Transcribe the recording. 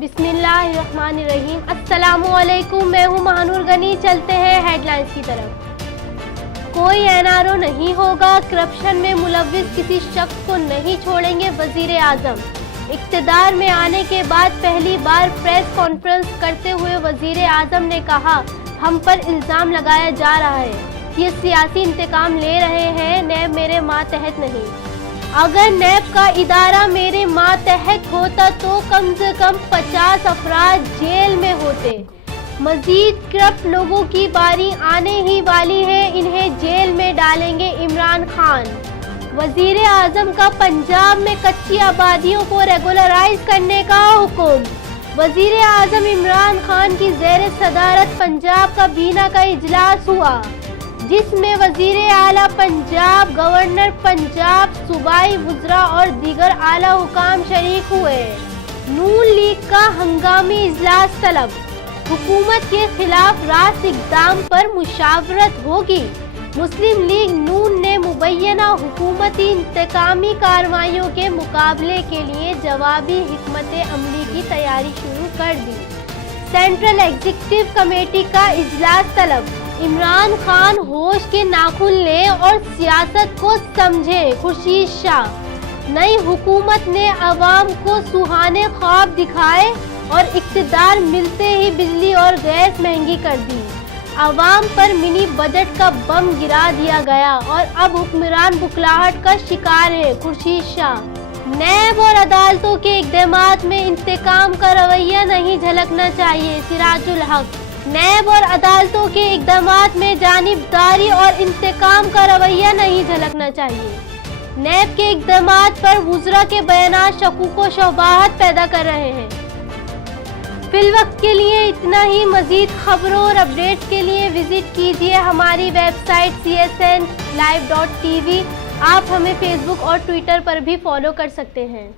बिस्मिल्लाहिर्रहमानिर्रहीम। अस्सलामुअलैकुम, मैं हूँ महानूर गनी। चलते हैं हेडलाइंस की तरफ। कोई एनआरओ नहीं होगा, करप्शन में मुलव्विस किसी शख्स को नहीं छोड़ेंगे वजीर आजम। इक़्तिदार में आने के बाद पहली बार प्रेस कॉन्फ्रेंस करते हुए वजीर आजम ने कहा, हम पर इल्ज़ाम लगाया जा रहा है कि ये सियासी इंतकाम ले रहे हैं, नैब मेरे मातहत नहीं। अगर नैब का इदारा मेरे मातहत होता तो कम से कम 50 अफराद जेल में होते। मजीद करप्ट लोगों की बारी आने ही वाली है, इन्हें जेल में डालेंगे इमरान खान। वजीर आजम का पंजाब में कच्ची आबादियों को रेगुलराइज करने का हुक्म। वजीर आजम इमरान खान की ज़ेर सदारत पंजाब का बीना का इजलास हुआ, जिसमें वजीर आला पंजाब, गवर्नर पंजाब, सूबाई वज़रा और दीगर आला हुकाम शरीक हुए। नून लीग का हंगामी इजलास तलब। हुकूमत के खिलाफ रास्त इक़दाम पर मुशावरत होगी। मुस्लिम लीग नून ने मुबैना हुकूमती इंतकामी कार्रवाइयों के मुकाबले के लिए जवाबी हिकमत अमली की तैयारी शुरू कर दी। सेंट्रल एग्जीक्यूटिव कमेटी का इजलास तलब। इमरान खान होश के नाखून लें और सियासत को समझें। खुर्शीद शाह। नई हुकूमत ने अवाम को सुहाने ख्वाब दिखाए और इक़्तिदार मिलते ही बिजली और गैस महंगी कर दी। अवाम पर मिनी बजट का बम गिरा दिया गया और अब हुक्मरान बुखलाहट का शिकार है। खुर्शीद शाह। नैब और अदालतों के इक़दामात में इंतकाम का रवैया नहीं झलकना चाहिए। सिराजुल हक। नैब और अदालतों के इक़दामात में जानिबदारी और इंतकाम का रवैया नहीं झलकना चाहिए। नैब के इक़दामात पर वज़रा के बयानात शकूक व शुबहात पैदा कर रहे हैं। फिलवक्त के लिए इतना ही। मज़ीद खबरों और अपडेट्स के लिए विजिट कीजिए हमारी वेबसाइट csnlive.tv। आप हमें फेसबुक और ट्विटर पर भी फॉलो कर सकते हैं।